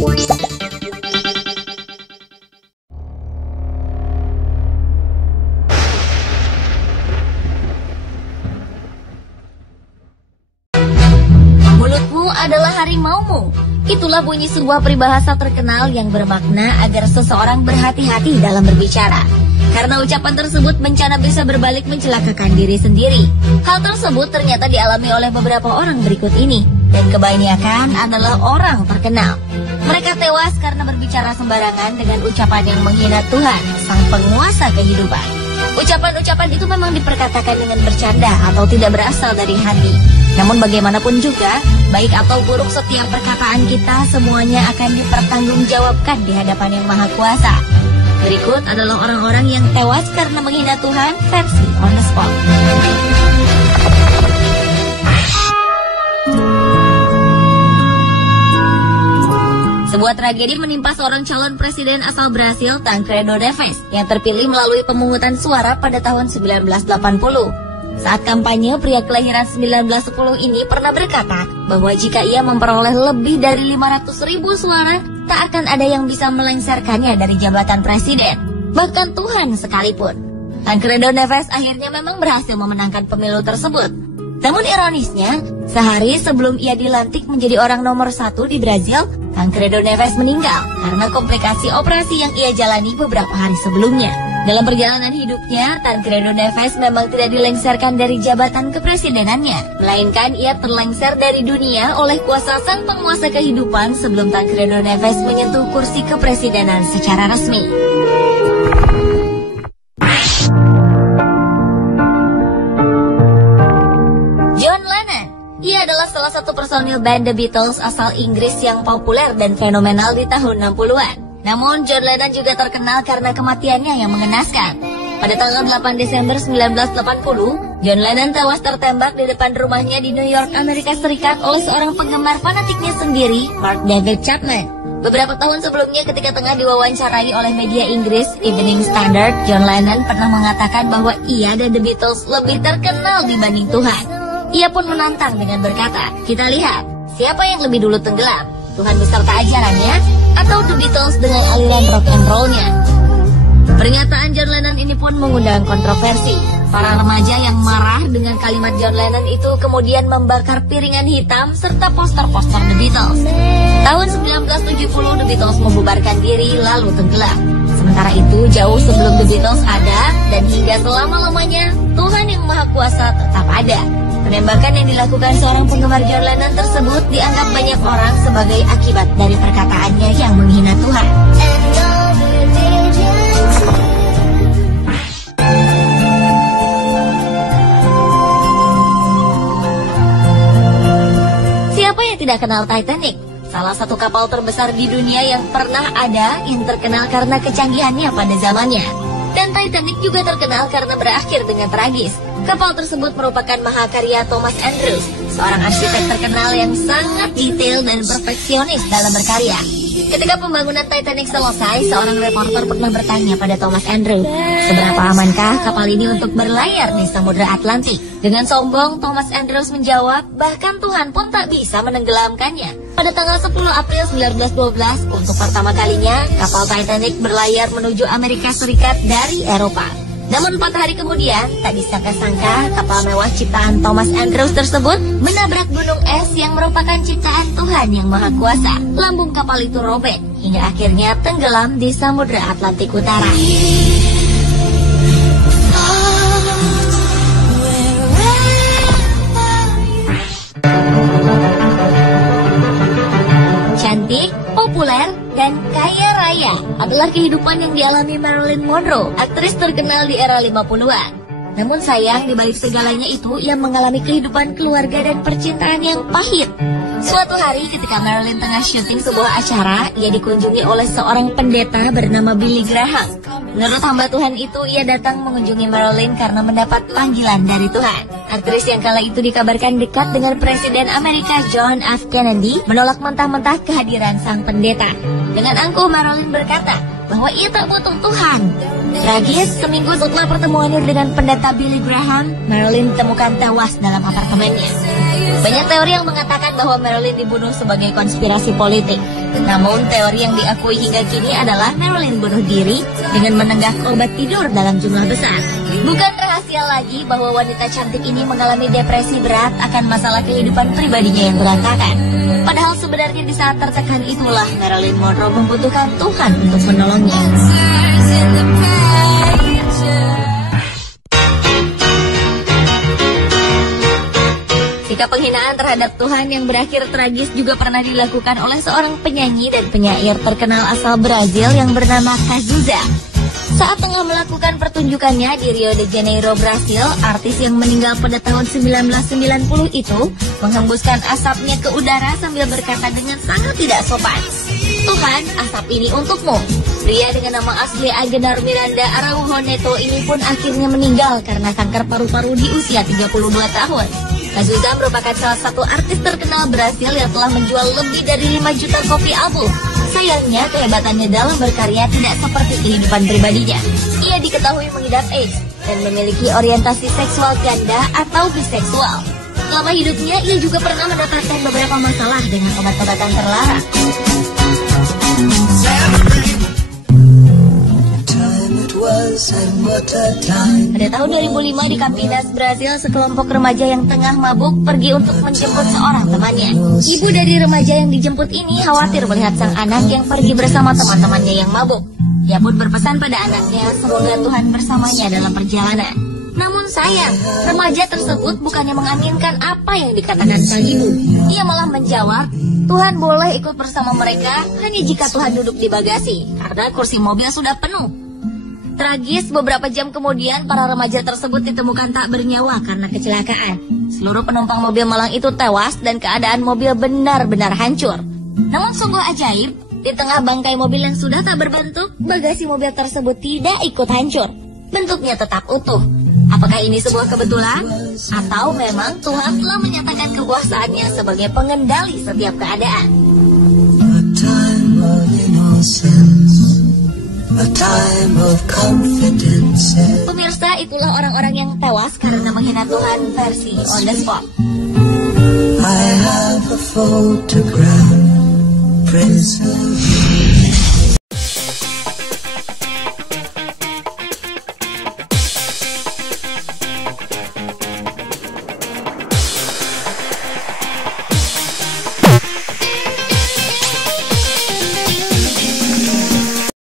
Mulutmu adalah harimaumu. Itulah bunyi sebuah peribahasa terkenal yang bermakna agar seseorang berhati-hati dalam berbicara. Karena ucapan tersebut bencana bisa berbalik mencelakakan diri sendiri. Hal tersebut ternyata dialami oleh beberapa orang berikut ini. Dan kebanyakan adalah orang terkenal. Mereka tewas karena berbicara sembarangan dengan ucapan yang menghina Tuhan, sang penguasa kehidupan. Ucapan-ucapan itu memang diperkatakan dengan bercanda atau tidak berasal dari hati. Namun bagaimanapun juga, baik atau buruk setiap perkataan kita semuanya akan dipertanggungjawabkan di hadapan Yang Maha Kuasa. Berikut adalah orang-orang yang tewas karena menghina Tuhan versi on the spot. Sebuah tragedi menimpa seorang calon presiden asal Brasil, Tancredo Neves, yang terpilih melalui pemungutan suara pada tahun 1980. Saat kampanye, pria kelahiran 1910 ini pernah berkata bahwa jika ia memperoleh lebih dari 500.000 suara, tak akan ada yang bisa melengsarkannya dari jabatan presiden, bahkan Tuhan sekalipun. Tancredo Neves akhirnya memang berhasil memenangkan pemilu tersebut. Namun ironisnya, sehari sebelum ia dilantik menjadi orang nomor 1 di Brazil, Tancredo Neves meninggal karena komplikasi operasi yang ia jalani beberapa hari sebelumnya. Dalam perjalanan hidupnya, Tancredo Neves memang tidak dilengsarkan dari jabatan kepresidenannya, melainkan ia terlengser dari dunia oleh kuasa sang penguasa kehidupan sebelum Tancredo Neves menyentuh kursi kepresidenan secara resmi. John Lennon, ia adalah salah satu personil band The Beatles asal Inggris yang populer dan fenomenal di tahun 60-an. Namun John Lennon juga terkenal karena kematiannya yang mengenaskan. Pada tanggal 8 Desember 1980, John Lennon tewas tertembak di depan rumahnya di New York, Amerika Serikat oleh seorang penggemar fanatiknya sendiri, Mark David Chapman. Beberapa tahun sebelumnya ketika tengah diwawancarai oleh media Inggris, Evening Standard, John Lennon pernah mengatakan bahwa ia dan The Beatles lebih terkenal dibanding Tuhan. Ia pun menantang dengan berkata, "Kita lihat, siapa yang lebih dulu tenggelam? Tuhan beserta ajarannya atau The Beatles dengan aliran rock and roll-nya?" Pernyataan John Lennon ini pun mengundang kontroversi. Para remaja yang marah dengan kalimat John Lennon itu kemudian membakar piringan hitam serta poster-poster The Beatles. Tahun 1970 The Beatles membubarkan diri lalu tenggelam. Sementara itu jauh sebelum The Beatles ada dan hingga selama-lamanya Tuhan Yang Maha Kuasa tetap ada. Penembakan yang dilakukan seorang penggemar John Lennon tersebut dianggap banyak orang sebagai akibat dari perkataannya yang menghina Tuhan. Siapa yang tidak kenal Titanic? Salah satu kapal terbesar di dunia yang pernah ada, yang terkenal karena kecanggihannya pada zamannya. Dan Titanic juga terkenal karena berakhir dengan tragis. Kapal tersebut merupakan mahakarya Thomas Andrews, seorang arsitek terkenal yang sangat detail dan perfeksionis dalam berkarya. Ketika pembangunan Titanic selesai, seorang reporter pernah bertanya pada Thomas Andrews, seberapa amankah kapal ini untuk berlayar di Samudra Atlantik? Dengan sombong, Thomas Andrews menjawab, bahkan Tuhan pun tak bisa menenggelamkannya. Pada tanggal 10 April 1912, untuk pertama kalinya, kapal Titanic berlayar menuju Amerika Serikat dari Eropa. Namun 4 hari kemudian, tak disangka-sangka kapal mewah ciptaan Thomas Andrews tersebut menabrak gunung es yang merupakan ciptaan Tuhan Yang Maha Kuasa. Lambung kapal itu robek, hingga akhirnya tenggelam di Samudra Atlantik Utara. Cantik, populer, dan kaya raya adalah kehidupan yang dialami Marilyn Monroe, aktris terkenal di era 50-an. Namun sayang, di balik segalanya itu, ia mengalami kehidupan keluarga dan percintaan yang pahit. Suatu hari ketika Marilyn tengah syuting sebuah acara, ia dikunjungi oleh seorang pendeta bernama Billy Graham. Menurut hamba Tuhan itu, ia datang mengunjungi Marilyn karena mendapat panggilan dari Tuhan. Aktris yang kala itu dikabarkan dekat dengan Presiden Amerika John F. Kennedy menolak mentah-mentah kehadiran sang pendeta. Dengan angkuh Marilyn berkata bahwa ia tak butuh Tuhan. Tragis, seminggu setelah pertemuannya dengan pendeta Billy Graham, Marilyn ditemukan tewas dalam apartemennya. Banyak teori yang mengatakan bahwa Marilyn dibunuh sebagai konspirasi politik. Namun teori yang diakui hingga kini adalah Marilyn bunuh diri dengan menenggak obat tidur dalam jumlah besar. Bukan rahasia lagi bahwa wanita cantik ini mengalami depresi berat akan masalah kehidupan pribadinya yang berantakan. Padahal sebenarnya di saat tertekan itulah Marilyn Monroe membutuhkan Tuhan untuk menolongnya. Sikap penghinaan terhadap Tuhan yang berakhir tragis juga pernah dilakukan oleh seorang penyanyi dan penyair terkenal asal Brazil yang bernama Cazuza. Saat tengah melakukan pertunjukannya di Rio de Janeiro, Brasil, artis yang meninggal pada tahun 1990 itu menghembuskan asapnya ke udara sambil berkata dengan sangat tidak sopan, "Tuhan, asap ini untukmu." Pria dengan nama asli Agenor Miranda Araújo Neto ini pun akhirnya meninggal karena kanker paru-paru di usia 32 tahun. Cazuza merupakan salah satu artis terkenal Brasil yang telah menjual lebih dari 5 juta kopi album. Sayangnya, kehebatannya dalam berkarya tidak seperti kehidupan pribadinya. Ia diketahui mengidap AIDS dan memiliki orientasi seksual ganda atau biseksual. Selama hidupnya, ia juga pernah mendapatkan beberapa masalah dengan obat-obatan terlarang. Pada tahun 2005 di Campinas, Brazil, sekelompok remaja yang tengah mabuk pergi untuk menjemput seorang temannya. Ibu dari remaja yang dijemput ini khawatir melihat sang anak yang pergi bersama teman-temannya yang mabuk. Ia pun berpesan pada anaknya semoga Tuhan bersamanya dalam perjalanan. Namun sayang, remaja tersebut bukannya mengaminkan apa yang dikatakan sang ibu. Ia malah menjawab, Tuhan boleh ikut bersama mereka hanya jika Tuhan duduk di bagasi, karena kursi mobil sudah penuh. Tragis, beberapa jam kemudian para remaja tersebut ditemukan tak bernyawa karena kecelakaan. Seluruh penumpang mobil malang itu tewas dan keadaan mobil benar-benar hancur. Namun sungguh ajaib, di tengah bangkai mobil yang sudah tak berbentuk, bagasi mobil tersebut tidak ikut hancur. Bentuknya tetap utuh. Apakah ini sebuah kebetulan? Atau memang Tuhan telah menyatakan kekuasaannya sebagai pengendali setiap keadaan? A time of confidence. Pemirsa, itulah orang-orang yang tewas karena menghina Tuhan versi on the spot. I have a photograph, Prince of